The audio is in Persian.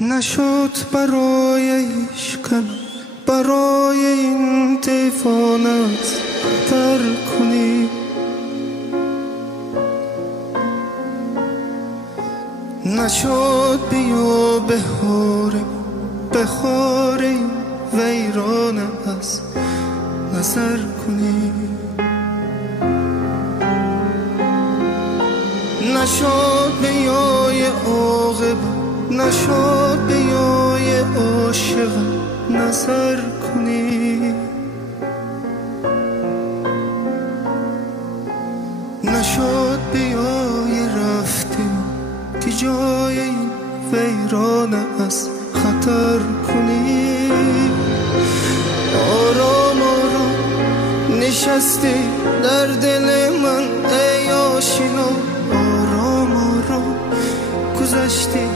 نشد برای عشقم برای این دیوانت خطر کنی، نشد بیا بهار این ویران از نظر کنی، نشد بیای عاقبت، نشد بیای عاشق نظر کنی، نشد بیای رفتیم که جای این ویران از خطر کنی. آرام آرام نشستی در دل من ای آشنا، آرام آرام گذشتی